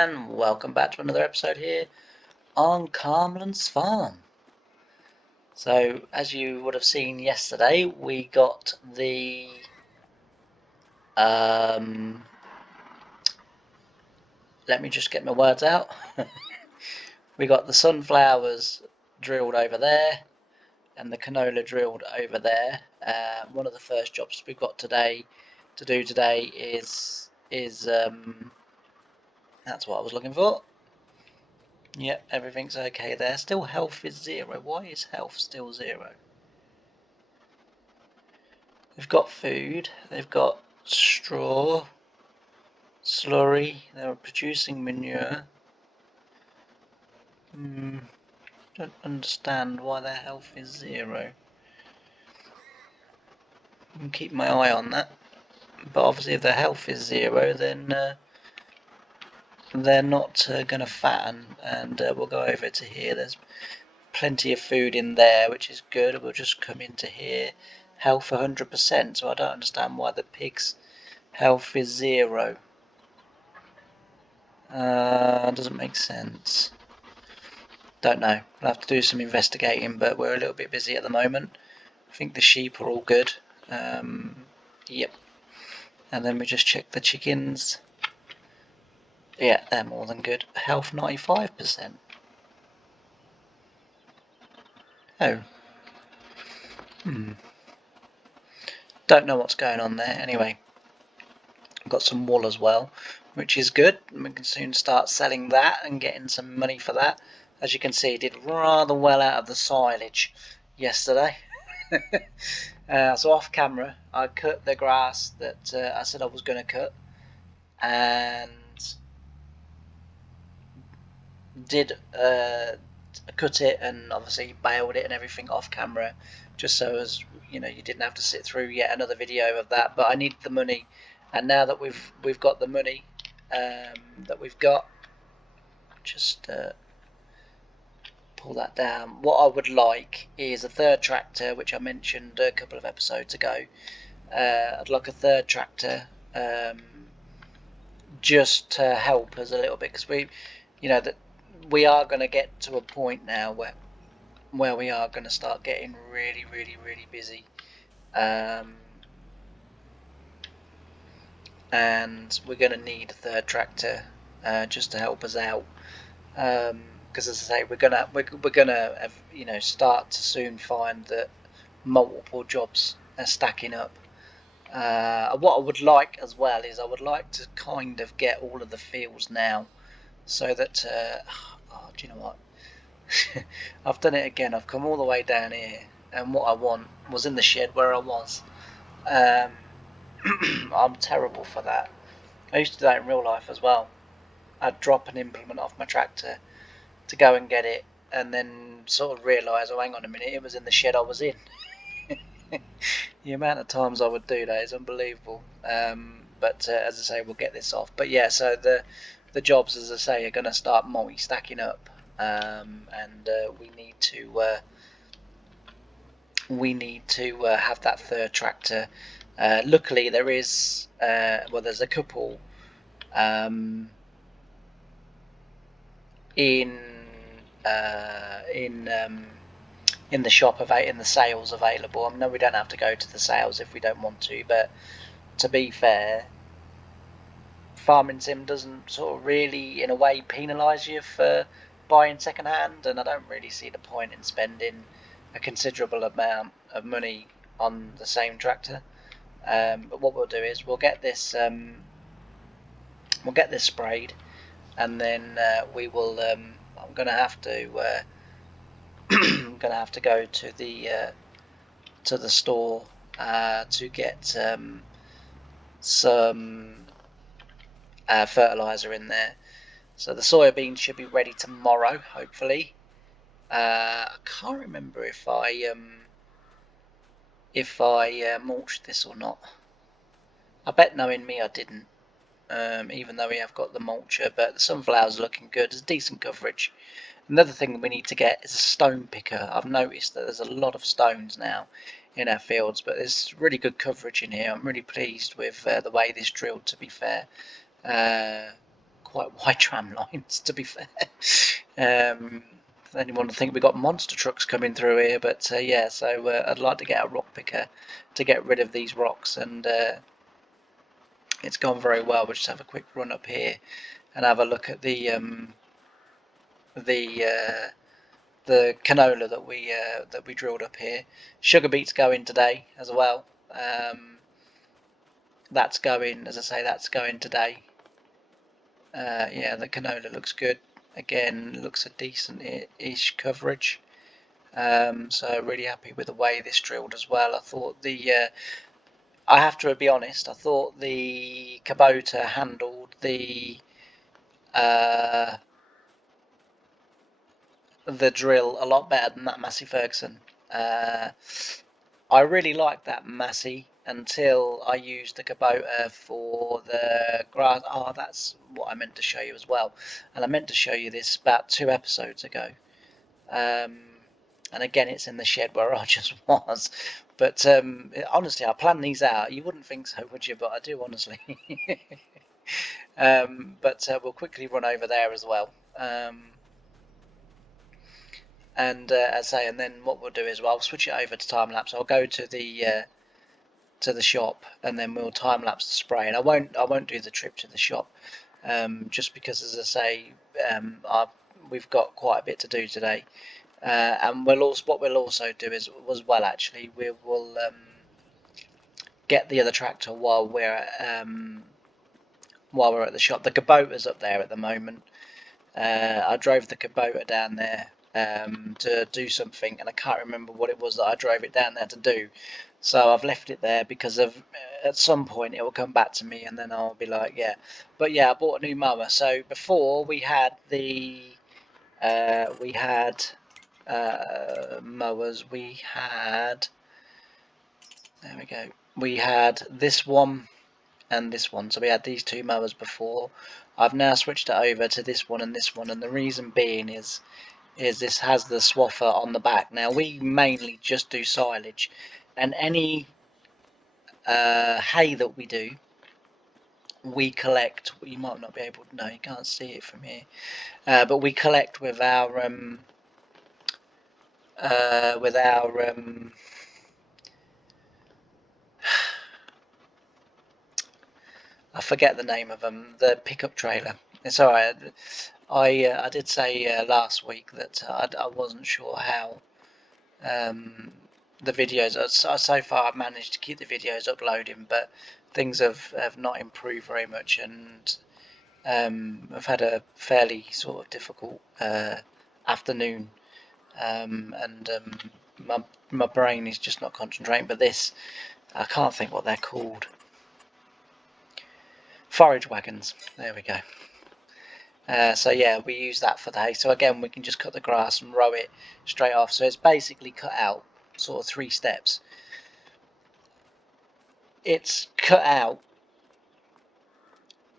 and welcome back to another episode here on Carmlan's Farm. So, as you would have seen yesterday, we got the let me just get my words out. We got the sunflowers drilled over there and the canola drilled over there. One of the first jobs we've got to do today is that's what I was looking for. Yep, everything's okay there. Still health is 0. Why is health still 0? They've got food, they've got straw, slurry, they're producing manure. Don't understand why their health is 0. I can keep my eye on that. But obviously if their health is 0, then they're not going to fatten. And we'll go over to here. There's plenty of food in there, which is good. We'll just come into here. Health 100%, so I don't understand why the pig's health is 0. Doesn't make sense. Don't know. We'll have to do some investigating, but we're a little bit busy at the moment. I think the sheep are all good. Yep. And then we just check the chickens. Yeah, they're more than good. Health 95%. Oh. Don't know what's going on there. Anyway, I've got some wool as well, which is good. We can soon start selling that and getting some money for that. As you can see, it did rather well out of the silage yesterday. So off camera, I cut the grass that I said I was going to cut, and did cut it and obviously baled it and everything off camera, just so as you didn't have to sit through yet another video of that. But I need the money, and now that we've got the money that we've got, just pull that down. What I would like is a third tractor, which I mentioned a couple of episodes ago. I'd like a third tractor just to help us a little bit, because we are going to get to a point now where we are going to start getting really busy, and we're going to need a third tractor just to help us out. Because as I say, we're gonna have, start to soon find that multiple jobs are stacking up. What I would like as well is I would like to kind of get all of the fields now, so that do you know what? I've done it again. I've come all the way down here, and what I want was in the shed where I was. I'm terrible for that. I used to do that in real life as well. I'd drop an implement off my tractor to go and get it, and then sort of realise, oh, hang on a minute, it was in the shed I was in. The amount of times I would do that is unbelievable. But as I say, we'll get this off. But yeah, so the jobs, as I say, are going to start multi-stacking up, and we need to have that third tractor. Luckily, there is there's a couple in the shop in the sales available. I know we don't have to go to the sales if we don't want to, but to be fair, Farming Sim doesn't sort of really, in a way, penalise you for buying second hand, and I don't really see the point in spending a considerable amount of money on the same tractor. But what we'll do is we'll get this sprayed, and then we will. I'm gonna have to. I'm gonna have to go to the store to get some fertilizer in there. So the soybeans should be ready tomorrow, hopefully. I can't remember if I mulched this or not. I bet, knowing me, I didn't. Even though we have got the mulcher, but the sunflowers are looking good. There's decent coverage. Another thing we need to get is a stone picker. I've noticed that there's a lot of stones now in our fields, but there's really good coverage in here. I'm really pleased with the way this drilled, to be fair. quite wide tram lines, to be fair. Anyone would think we've got monster trucks coming through here, but yeah, so I'd like to get a rock picker to get rid of these rocks, and it's gone very well. We'll just have a quick run up here and have a look at the the canola that we drilled up here. Sugar beet's going today as well. That's going, as I say, that's going today. Yeah, the canola looks good. Again, looks a decent-ish coverage. So really happy with the way this drilled as well. I thought I have to be honest, I thought the Kubota handled uh, the drill a lot better than that Massey Ferguson. I really liked that Massey until I used the Kubota for the grass. Oh, that's what I meant to show you as well. And I meant to show you this about 2 episodes ago. And again, it's in the shed where I just was. But honestly, I planned these out. You wouldn't think so, would you? But I do, honestly. But we'll quickly run over there as well. And as I say, and then what we'll do is I'll switch it over to time lapse. I'll go to the shop, and then we'll time lapse the spray. And I won't do the trip to the shop, just because, as I say, we've got quite a bit to do today. And what we'll also do is, as well, actually, we will get the other tractor while we're at the shop. The Kubota's up there at the moment. I drove the Kubota down there to do something, and I can't remember what it was that I drove it down there to do. So I've left it there because at some point it will come back to me, and then I'll be like, yeah. But yeah, I bought a new mower. So before we had mowers. There we go. We had this one and this one. So we had these 2 mowers before. I've now switched it over to this one and this one, and the reason being is this has the swather on the back. Now we mainly just do silage, and any hay that we do, we collect. You might not be able to know, you can't see it from here, but we collect with our I forget the name of them, the pickup trailer. It's alright. I did say last week that I wasn't sure how the videos. So far, I've managed to keep the videos uploading, but things have not improved very much, and I've had a fairly sort of difficult afternoon, and my brain is just not concentrating. But this, I can't think what they're called. Forage wagons. There we go. So yeah, we use that for the hay. So again, we can just cut the grass and row it straight off. So it's basically cut out sort of 3 steps. It's cut out,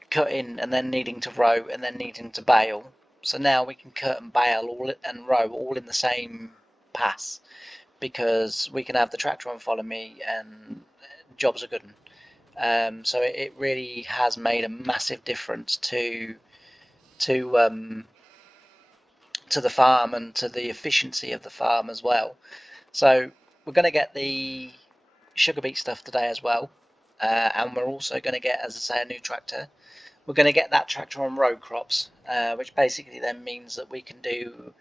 cutting, and then needing to row, and then needing to bale. So now we can cut and bale all and row all in the same pass, because we can have the tractor on follow me, and jobs are good. So it really has made a massive difference to the farm and to the efficiency of the farm as well. So we're going to get the sugar beet stuff today as well, and we're also going to get, as I say, a new tractor. We're going to get that tractor on row crops, which basically then means that we can do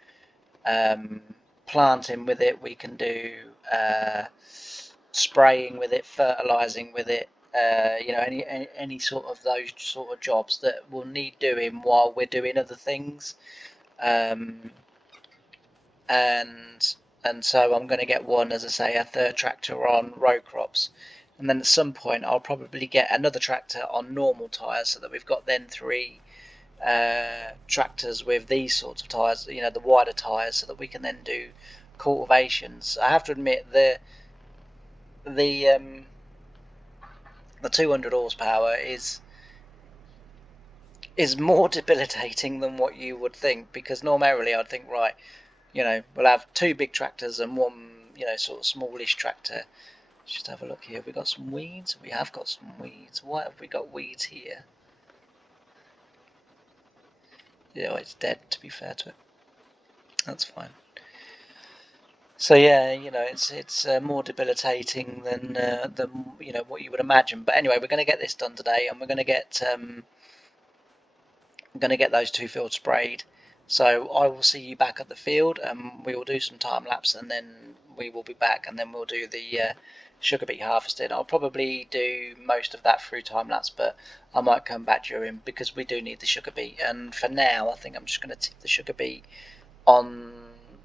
planting with it, we can do spraying with it, fertilizing with it, any sort of those sort of jobs that we'll need doing while we're doing other things. And so I'm going to get one, as I say, a 3rd tractor on row crops, and then at some point I'll probably get another tractor on normal tyres, so that we've got then 3 tractors with these sorts of tyres, the wider tyres, so that we can then do cultivations. I have to admit the 200 horsepower is more debilitating than what you would think, because normally I'd think, right, we'll have 2 big tractors and one, sort of smallish tractor. Let's just have a look here. We got some weeds. We have got some weeds. Why have we got weeds here? Yeah, it's dead, to be fair to it. That's fine. So yeah, it's more debilitating than what you would imagine. But anyway, we're going to get this done today, and we're going to get those 2 fields sprayed. So I will see you back at the field, and we will do some time lapse, and then we will be back, and then we'll do the sugar beet harvesting. I'll probably do most of that through time lapse, but I might come back during, because we do need the sugar beet. And for now, I think I'm just going to tip the sugar beet on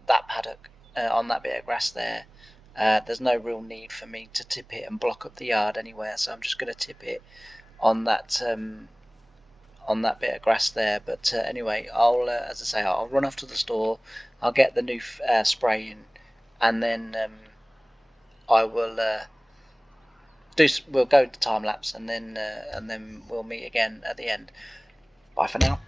that paddock, on that bit of grass there. There's no real need for me to tip it and block up the yard anywhere, so I'm just going to tip it on that bit of grass there. But anyway, I'll as I say, I'll run off to the store. I'll get the new spray in, and then I will we'll go to time lapse, and then we'll meet again at the end. Bye for now.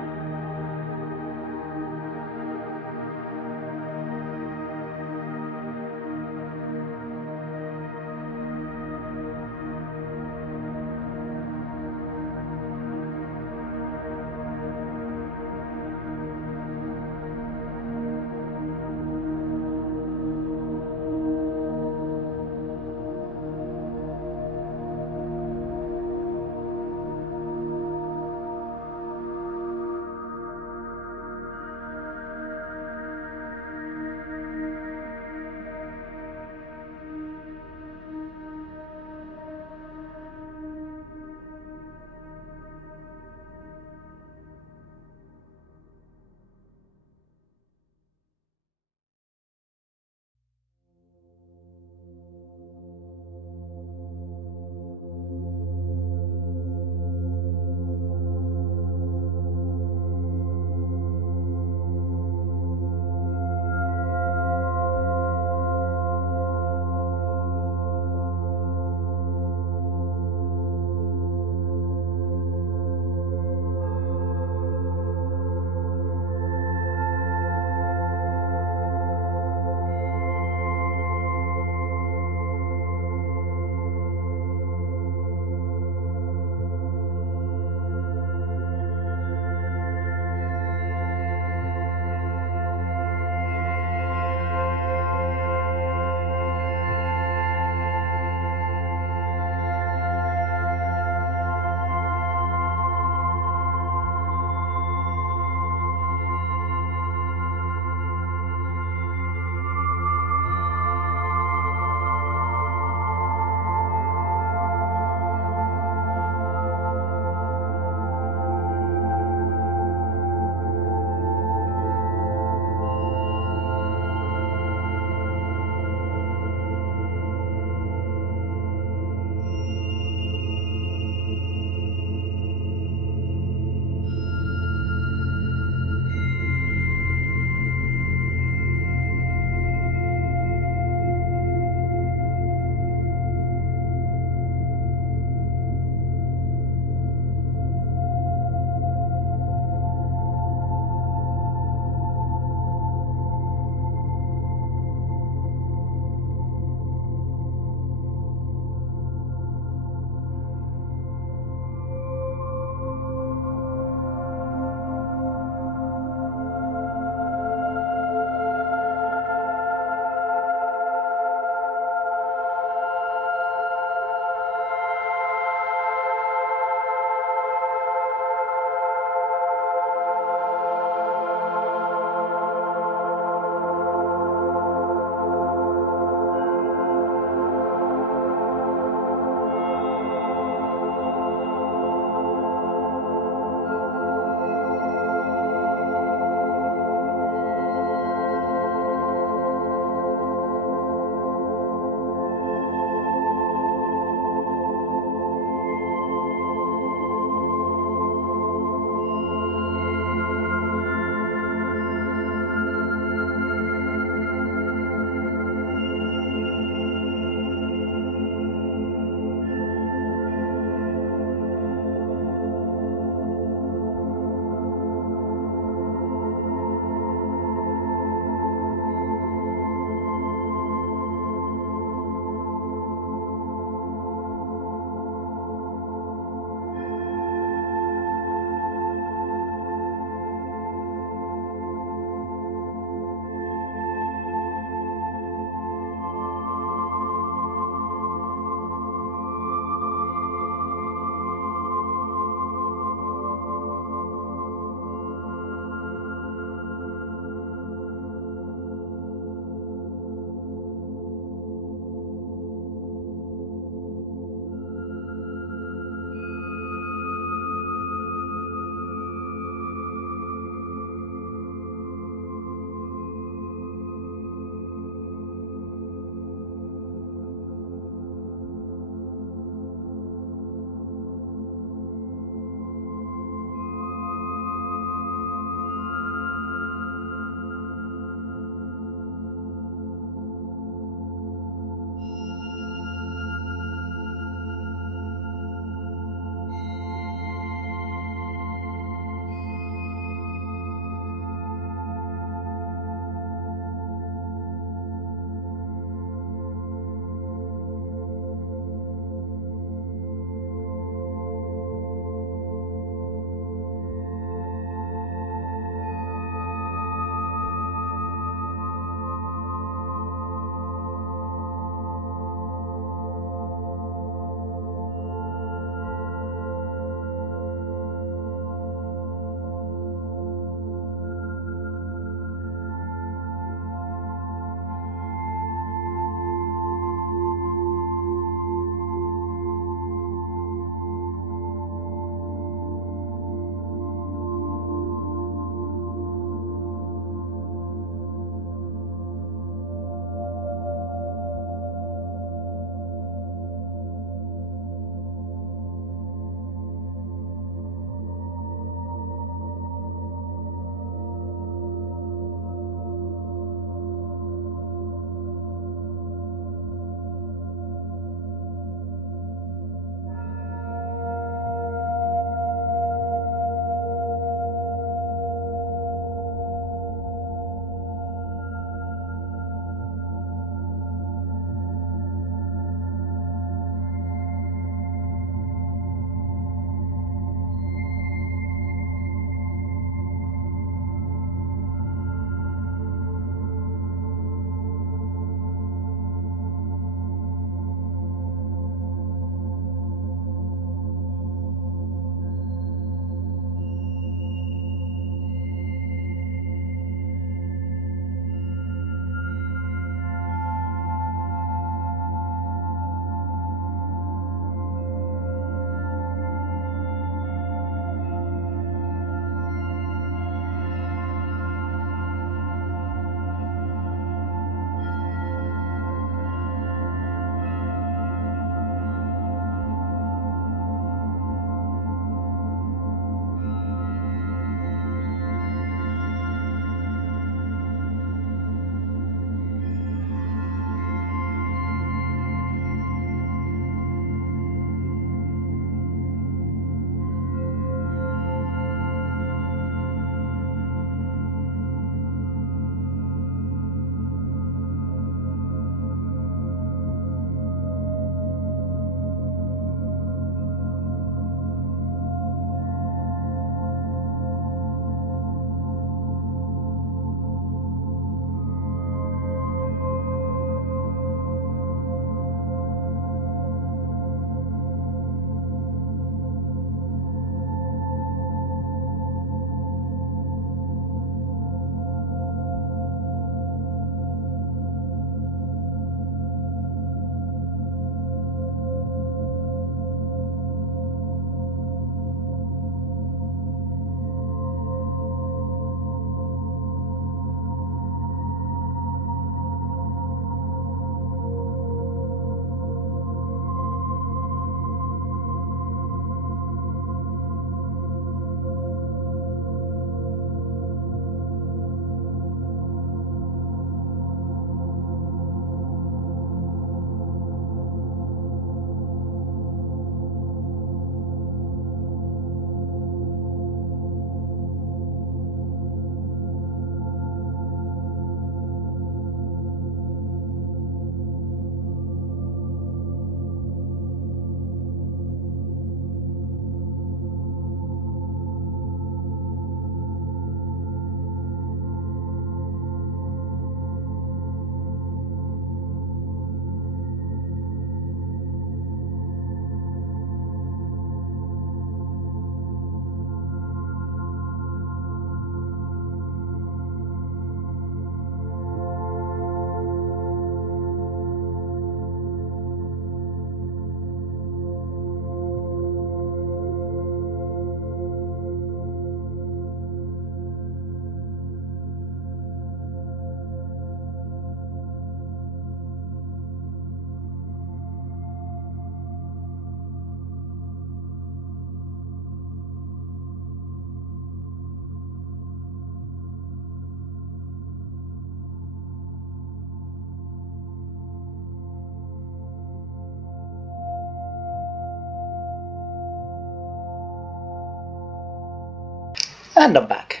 And I'm back.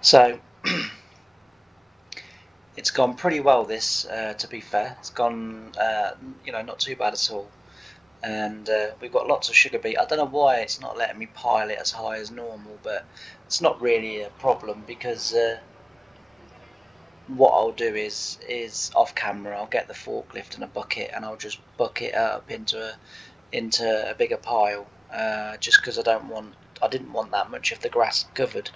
So it's gone pretty well, this, to be fair. It's gone, not too bad at all. And we've got lots of sugar beet. I don't know why it's not letting me pile it as high as normal, but it's not really a problem, because what I'll do is off camera I'll get the forklift and a bucket, and I'll just bucket it up into a bigger pile, just because I didn't want that much of the grass covered,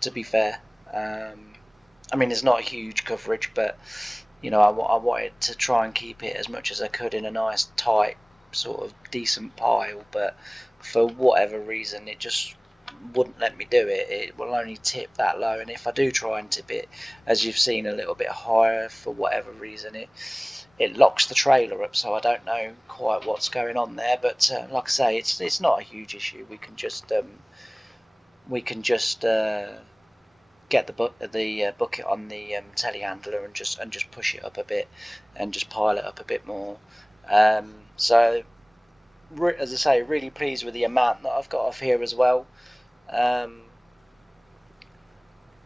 to be fair. I mean, it's not a huge coverage, but I wanted to try and keep it as much as I could in a nice tight sort of decent pile, but for whatever reason it just wouldn't let me do it. It will only tip that low, and if I do try and tip it, as you've seen, a little bit higher, for whatever reason it locks the trailer up, so I don't know quite what's going on there. But like I say, it's not a huge issue. We can just get the bucket on the telehandler and just push it up a bit, and just pile it up a bit more. So as I say, really pleased with the amount that I've got off here as well.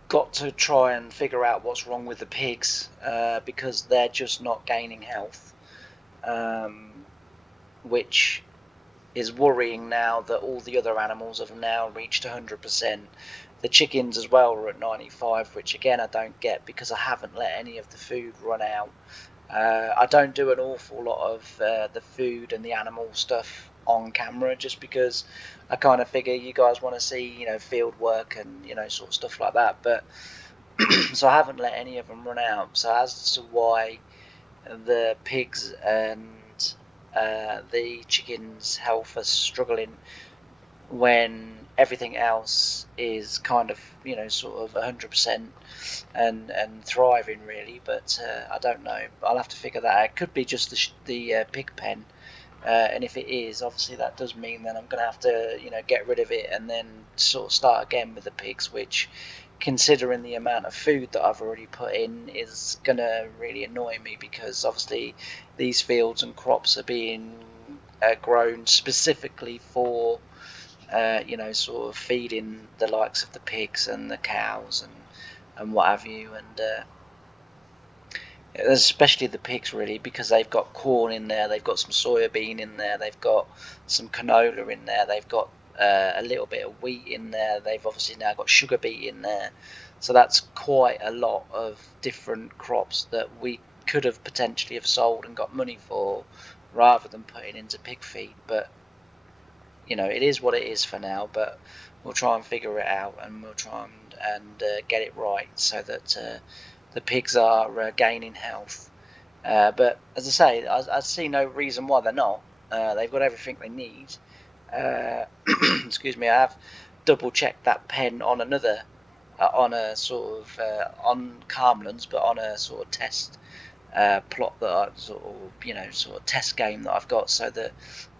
Got to try and figure out what's wrong with the pigs, because they're just not gaining health, which is worrying now that all the other animals have now reached 100%. The chickens as well are at 95, which again I don't get, because I haven't let any of the food run out. I don't do an awful lot of the food and the animal stuff on camera, just because I kind of figure you guys want to see, field work and, sort of stuff like that. But so I haven't let any of them run out. So as to why the pigs and the chickens' health are struggling when everything else is kind of, sort of 100% and thriving, really. But I don't know. I'll have to figure that out. It could be just the pig pen, and if it is, obviously that does mean then I'm going to have to, get rid of it and then sort of start again with the pigs, which, considering the amount of food that I've already put in, is going to really annoy me, because obviously these fields and crops are being grown specifically for sort of feeding the likes of the pigs and the cows and what have you, and especially the pigs, really, because they've got corn in there, they've got some soybean in there, they've got some canola in there, they've got a little bit of wheat in there, they've obviously now got sugar beet in there. So that's quite a lot of different crops that we could have potentially have sold and got money for, rather than putting into pig feed. But it is what it is for now, but we'll try and figure it out, and we'll try and get it right, so that the pigs are gaining health. But as I say, I see no reason why they're not. They've got everything they need. Excuse me, I have double checked that pen on another, on a sort of on Carmlands, but on a sort of test plot that I sort of test game that I've got, so that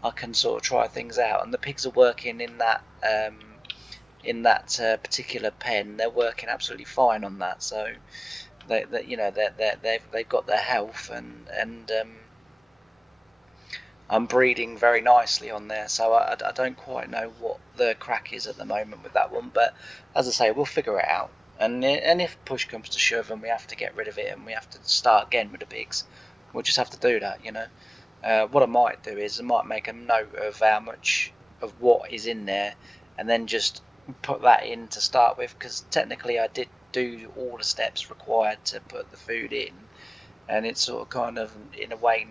I can sort of try things out. And the pigs are working in that particular pen. They're working absolutely fine on that. So they've got their health, and I'm breeding very nicely on there. So I don't quite know what the crack is at the moment with that one, but as I say, we'll figure it out. And if push comes to shove and we have to get rid of it and we have to start again with the pigs, we'll just have to do that. What I might do is I might make a note of how much of what is in there, and then just put that in to start with, because technically I did do all the steps required to put the food in, and it's sort of kind of, in a way,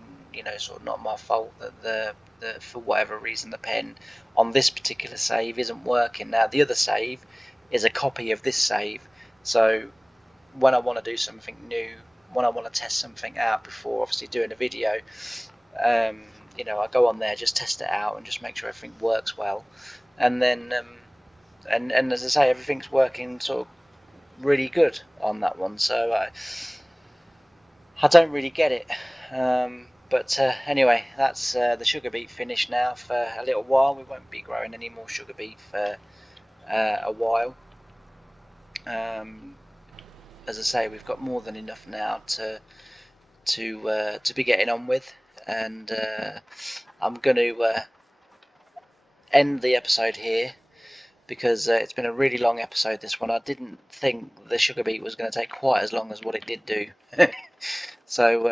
sort of not my fault that the for whatever reason the pen on this particular save isn't working. Now the other save is a copy of this save, so when I want to do something new, when I want to test something out before obviously doing a video, I go on there, just test it out and just make sure everything works well, and then and as I say, everything's working sort of really good on that one. So I don't really get it. But anyway, that's the sugar beet finished now for a little while. We won't be growing any more sugar beet for a while. As I say, we've got more than enough now to be getting on with, and I'm going to end the episode here. because it's been a really long episode, this one. I didn't think the sugar beet was going to take quite as long as what it did do. So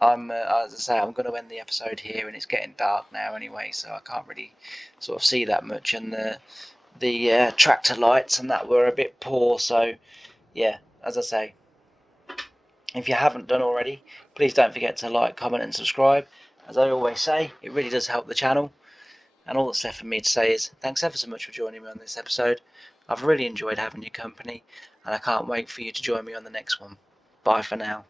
as I say, I'm going to end the episode here, and it's getting dark now anyway, so I can't really sort of see that much, and the tractor lights and that were a bit poor. So yeah, as I say, if you haven't done already, please don't forget to like, comment, and subscribe. As I always say, it really does help the channel. And all that's left for me to say is thanks ever so much for joining me on this episode. I've really enjoyed having your company, and I can't wait for you to join me on the next one. Bye for now.